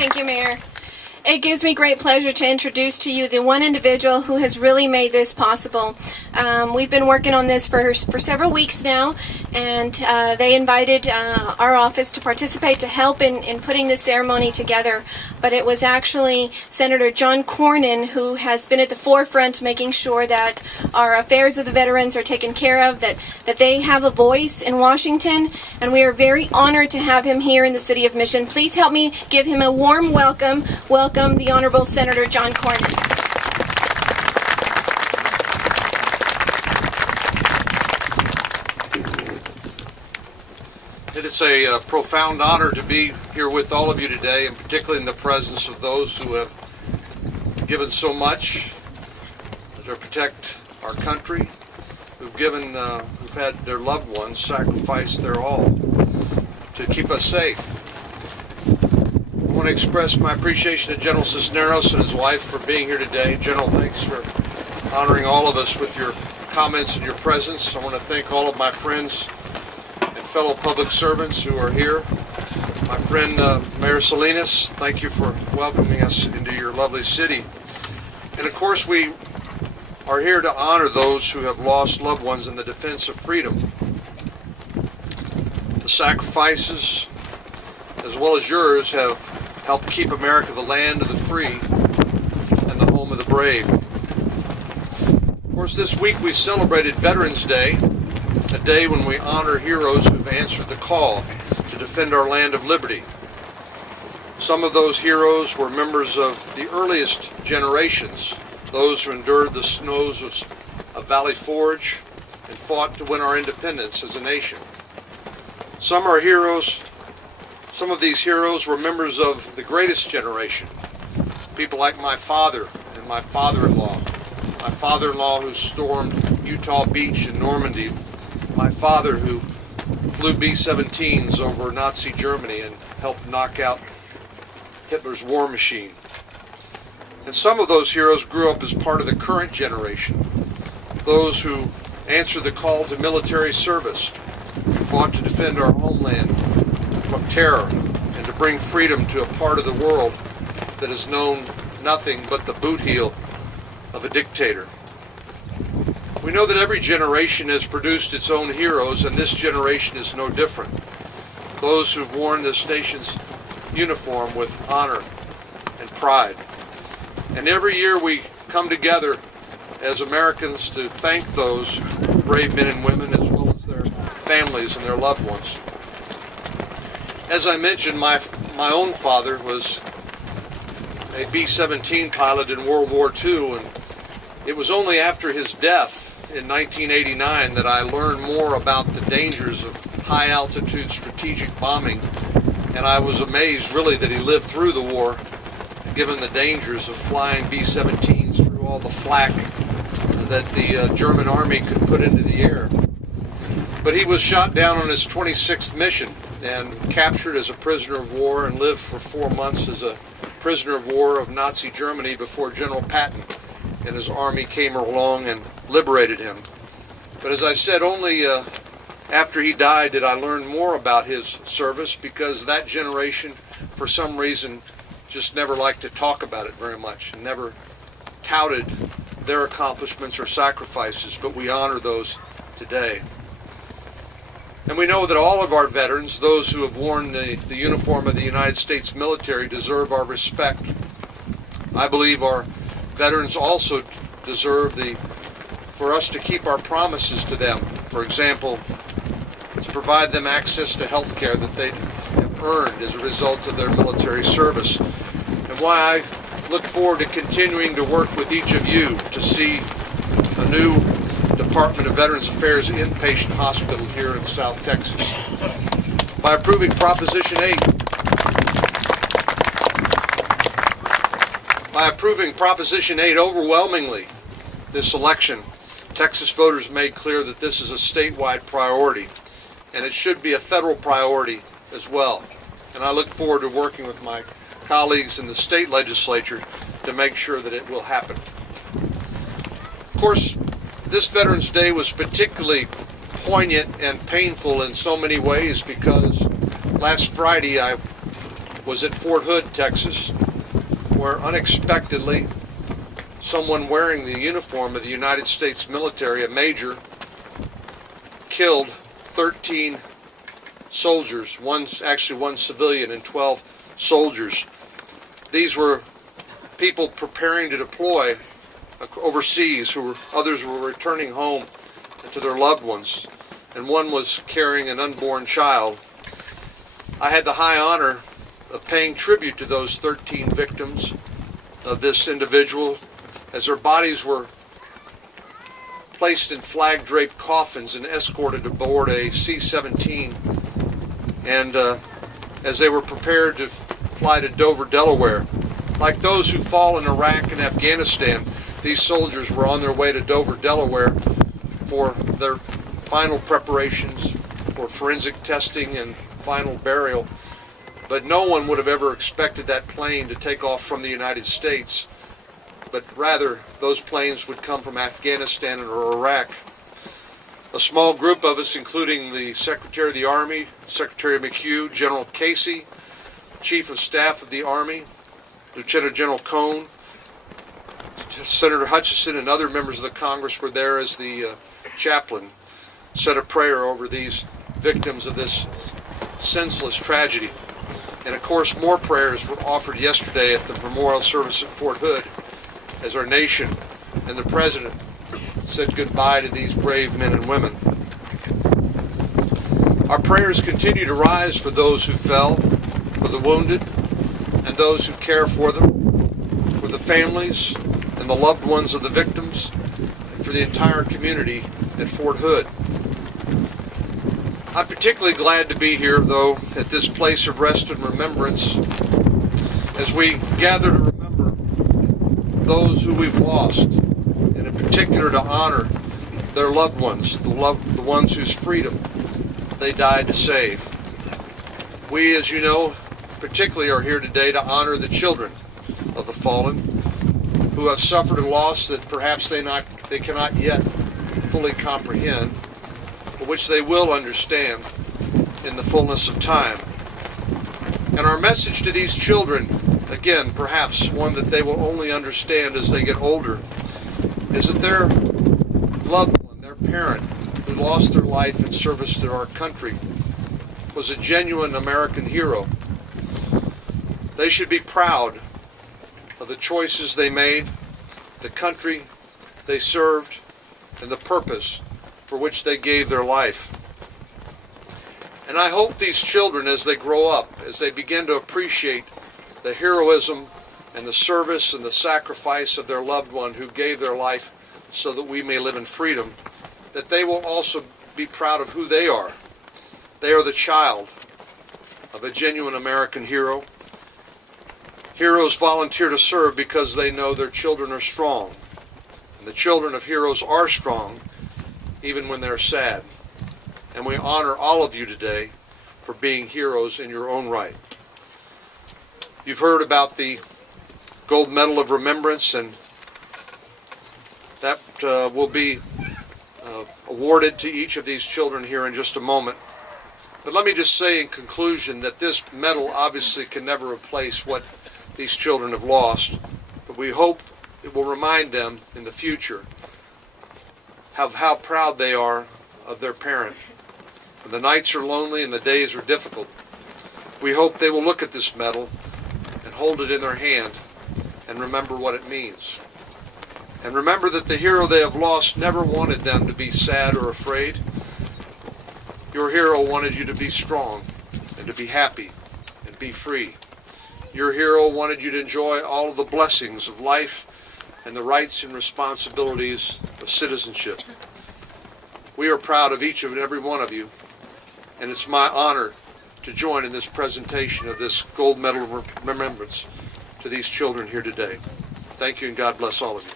Thank you, Mayor. It gives me great pleasure to introduce to you the one individual who has really made this possible. We've been working on this for several weeks now, and they invited our office to participate to help in putting this ceremony together. But it was actually Senator John Cornyn who has been at the forefront making sure that our affairs of the veterans are taken care of, that they have a voice in Washington, and we are very honored to have him here in the City of Mission. Please help me give him a warm welcome. Welcome the Honorable Senator John Cornyn. It is a profound honor to be here with all of you today, and particularly in the presence of those who have given so much to protect our country, who've had their loved ones sacrifice their all to keep us safe. I want to express my appreciation to General Cisneros and his wife for being here today. General, thanks for honoring all of us with your comments and your presence. I want to thank all of my friends and fellow public servants who are here. My friend Mayor Salinas, thank you for welcoming us into your lovely city. And of course, we are here to honor those who have lost loved ones in the defense of freedom. The sacrifices, as well as yours, have helped keep America the land of the free and the home of the brave. Of course, this week we celebrated Veterans Day, a day when we honor heroes who have answered the call to defend our land of liberty. Some of those heroes were members of the earliest generations, those who endured the snows of Valley Forge and fought to win our independence as a nation. Some of these heroes were members of the greatest generation, people like my father and my father-in-law. My father-in-law who stormed Utah Beach in Normandy, my father who flew B-17s over Nazi Germany and helped knock out Hitler's war machine. And some of those heroes grew up as part of the current generation, those who answered the call to military service, fought to defend our homeland from terror and to bring freedom to a part of the world that has known nothing but the boot heel of a dictator. We know that every generation has produced its own heroes, and this generation is no different. Those who've worn this nation's uniform with honor and pride. And every year we come together as Americans to thank those brave men and women, as well as their families and their loved ones. As I mentioned, my own father was a B-17 pilot in World War II, and it was only after his death in 1989 that I learned more about the dangers of high-altitude strategic bombing, and I was amazed, really, that he lived through the war, given the dangers of flying B-17s through all the flak that the German army could put into the air. But he was shot down on his 26th mission and captured as a prisoner of war and lived for 4 months as a prisoner of war of Nazi Germany before General Patton and his army came along and liberated him. But as I said, only after he died did I learn more about his service, because that generation, for some reason, just never liked to talk about it very much and never touted their accomplishments or sacrifices, but we honor those today. And we know that all of our veterans, those who have worn the uniform of the United States military, deserve our respect. I believe our veterans also deserve for us to keep our promises to them. For example, to provide them access to health care that they have earned as a result of their military service. And why I look forward to continuing to work with each of you to see a new Department of Veterans Affairs inpatient hospital here in South Texas. By approving Proposition 8 overwhelmingly this election, Texas voters made clear that this is a statewide priority, and it should be a federal priority as well. And I look forward to working with my colleagues in the state legislature to make sure that it will happen. Of course, this Veterans Day was particularly poignant and painful in so many ways, because last Friday I was at Fort Hood, Texas, where unexpectedly someone wearing the uniform of the United States military, a major, killed 13 soldiers, one civilian and 12 soldiers. These were people preparing to deploy overseas, others were returning home to their loved ones, and one was carrying an unborn child. I had the high honor of paying tribute to those 13 victims of this individual as their bodies were placed in flag-draped coffins and escorted aboard a C-17, and as they were prepared to fly to Dover, Delaware. Like those who fall in Iraq and Afghanistan, these soldiers were on their way to Dover, Delaware for their final preparations for forensic testing and final burial. But no one would have ever expected that plane to take off from the United States, but rather those planes would come from Afghanistan or Iraq. A small group of us, including the Secretary of the Army, Secretary McHugh, General Casey, Chief of Staff of the Army, Lieutenant General Cohn, Senator Hutchison, and other members of the Congress were there as the chaplain said a prayer over these victims of this senseless tragedy. And of course, more prayers were offered yesterday at the memorial service at Fort Hood as our nation and the President said goodbye to these brave men and women. Our prayers continue to rise for those who fell, for the wounded, and those who care for them, for the families and the loved ones of the victims, and for the entire community at Fort Hood. I'm particularly glad to be here, though, at this place of rest and remembrance as we gather to remember those who we've lost, and in particular to honor their loved ones, the ones whose freedom they died to save. We, as you know, particularly are here today to honor the children of the fallen who have suffered a loss that perhaps they cannot yet fully comprehend, but which they will understand in the fullness of time. And our message to these children, again, perhaps one that they will only understand as they get older, is that their loved one, their parent, who lost their life in service to our country, was a genuine American hero. They should be proud of the choices they made, the country they served, and the purpose for which they gave their life. And I hope these children, as they grow up, as they begin to appreciate the heroism and the service and the sacrifice of their loved one who gave their life so that we may live in freedom, that they will also be proud of who they are. They are the child of a genuine American hero. Heroes volunteer to serve because they know their children are strong. And the children of heroes are strong, even when they're sad. And we honor all of you today for being heroes in your own right. You've heard about the Gold Medal of Remembrance, and that will be awarded to each of these children here in just a moment. But let me just say in conclusion that this medal obviously can never replace what these children have lost, but we hope it will remind them in the future of how proud they are of their parent. When the nights are lonely and the days are difficult, we hope they will look at this medal and hold it in their hand and remember what it means. And remember that the hero they have lost never wanted them to be sad or afraid. Your hero wanted you to be strong and to be happy and be free. Your hero wanted you to enjoy all of the blessings of life and the rights and responsibilities of citizenship. We are proud of each and every one of you, and it's my honor to join in this presentation of this Gold Medal of Remembrance to these children here today. Thank you, and God bless all of you.